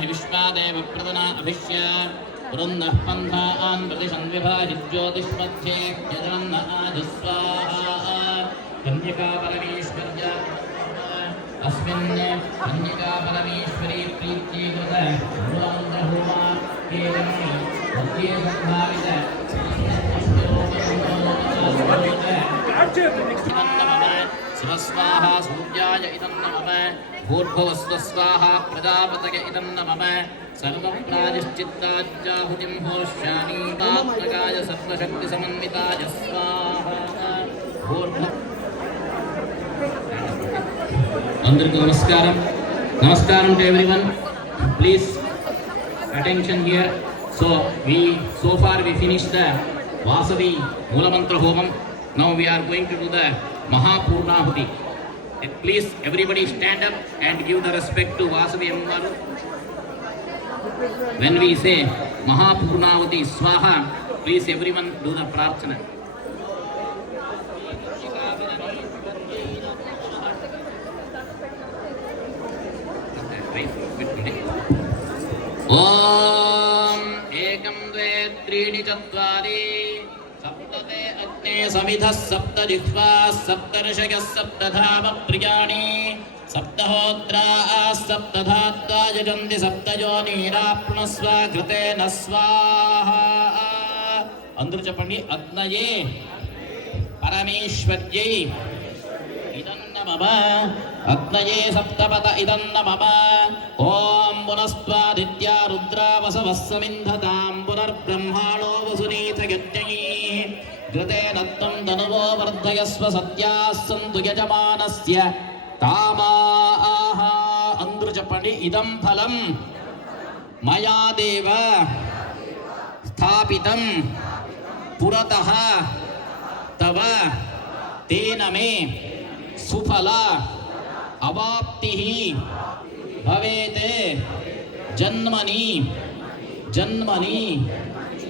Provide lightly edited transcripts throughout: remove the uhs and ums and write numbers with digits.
हि विश्वादेव प्रदना अभिष्य वृन्दः पन्थान् प्रतिसंविभाजि ज्योतिष्मध्ये यजन्न आजस्वाहा कन्यका परमेश्वर्य अस्मिन् कन्यका परमेश्वरी प्रीत्येकृत मूलान्तहोमा केवलं मध्ये संभावित शिवस्वाहा सूर्याय इदं नमः भूर्भुवस्व स्वाहा प्रजापतये इदं नमः सर्वप्रायश्चित्ताज्जाहुतिं होष्यामि तात्मकाय सर्वशक्तिसमन्विताय स्वाहा అందరికీ నమస్కారం నమస్కారం to everyone please attention here so far we finished the Vasavi Mulamantra Homam. Now we are going to do the Mahapurnahuti. Please everybody stand up and give the respect to Vasavi Ammaru. When we say Mahapurnahuti Swaha, please everyone do the prarthana. Om Ekam Dve Trini Chattvari Saptate Agne Samidhas Sapta Jihvas Saptarshayas Saptadhama Priyani Saptahotra Saptadhatta Jaganti Saptajoni Rapnasva Kritena Svaha Andru Chapandi Agnaye Parameshwarye Idan Namama Agnaye Saptapata Idan Namama Om Munastvaditya Rudra Vasavassamindhatam Punar Brahmano Vasunita Yajnayi Grate Nattam Dhanuvo Vardhayasva Satyasantu Yajamanasya Tamaha Andru Chapandi Idam Phalam Maya Deva Sthapitam Purataha Tava Tena Me Sufala Avaptihi Bhavete Janmani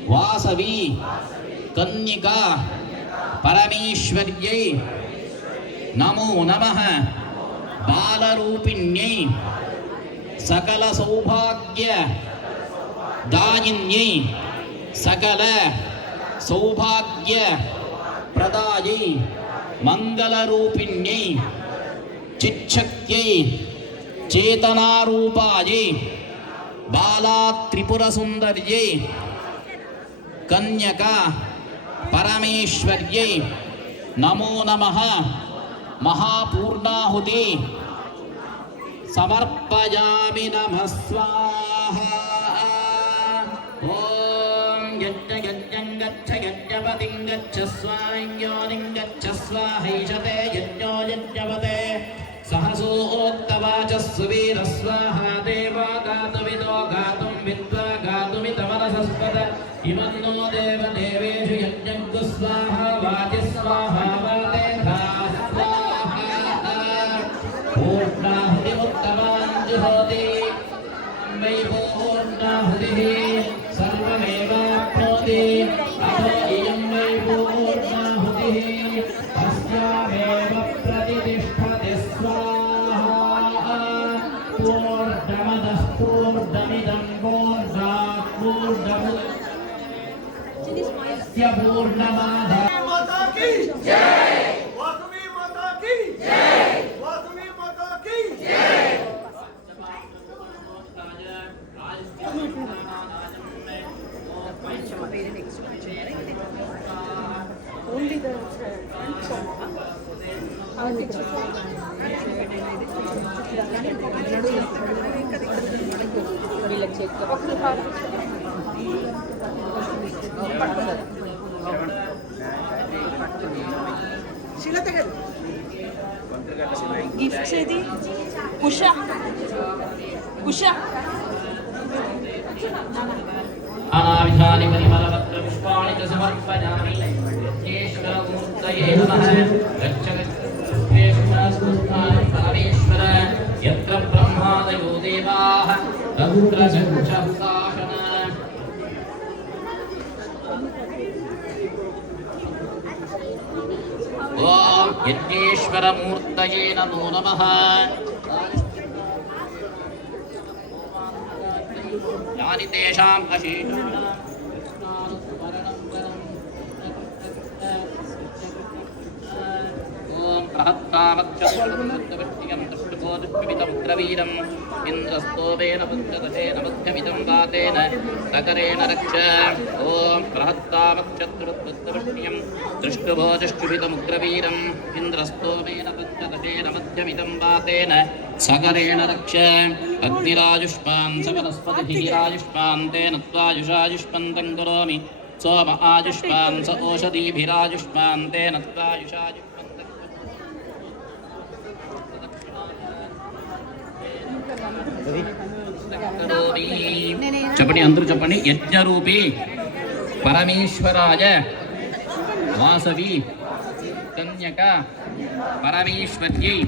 Vasavi Kanyika Parameshwaryai Namo Namaha Balarupinyai Sakala Saubhagya Dayinyai Sakala Saubhagya Pradayai Mangalarupinyai Chichakyai Chetanarupaye Bala Tripura Sundarye Kanyaka Parameshwarye Namo Namaha Mahapurnahuti Samarpayami Namah Swaha Om Yajna Yajnam Gaccha Yajnapatim Gaccha Swainyonim Gaccha Swahaishate Yajno Yajnapate Sahaso Ottavacha Suvira Swaha Deva Gatumido Gatum Vidva Gatumitamanasaspata Imanno Deva Deveshu Yajnaggu Swaha Vati Swaha Vatedha Swaha Purnahuti Uttamanjuhoti Mai Purnahutihi Sarvameva Proti Aho Iyam Mai Purnahutihi Tasyameva Pratitishthati Swaha Purnamadah Purnamidam Purnat Purnamudasya Purnamadah माता की जय वासवी माता की जय वासवी माता की जय Only the front song. Gifts ఏది ఉషా ఉషా అనావిధాని పరిమళపత్ర పుష్పాణి చ సమర్పయామి ఈశ్వరమూర్తయే నమః గచ్చగచ్ఛేశ్వరస్మృతాని పరమేశ్వర యత్ర బ్రహ్మాదయో దేవాః తత్ర చక్షుః ఓం యజ్ఞేశ్వరమూర్తయే నమో నమః यानि तेषाम् अशेषाणां ॐ बृहत्तामक्षत्रवृत्तवृष्टिकं दृष्टबोधुष्टमितमुग्रवीरम् इन्द्रस्तोमेन पुत्रदशेन मध्यमिदं वातेन सकरेण रक्ष ॐ बृहत्तामक्षत्रवृत्तवृष्टिकं दृष्टबोधुष्टमितमुग्रवीरम् इन्द्रस्तोमेन पुत्रदशेन मध्यमिदं वातेन सकरेण रक्ष अग्निराजुष्मान् सवनस्पतिभिराजुष्मान् तेन त्वायुषायुष्मन्तं करोमि सोम आयुष्मान् स ओषधीभिराजुष्मान् तेन त्वायुषायुष्मन्तं करोमि చెప్పండి అందరూ చెప్పండి యజ్ఞరూపి పరమేశ్వరాయ వాసవి కన్యక పరమేశ్వర్యై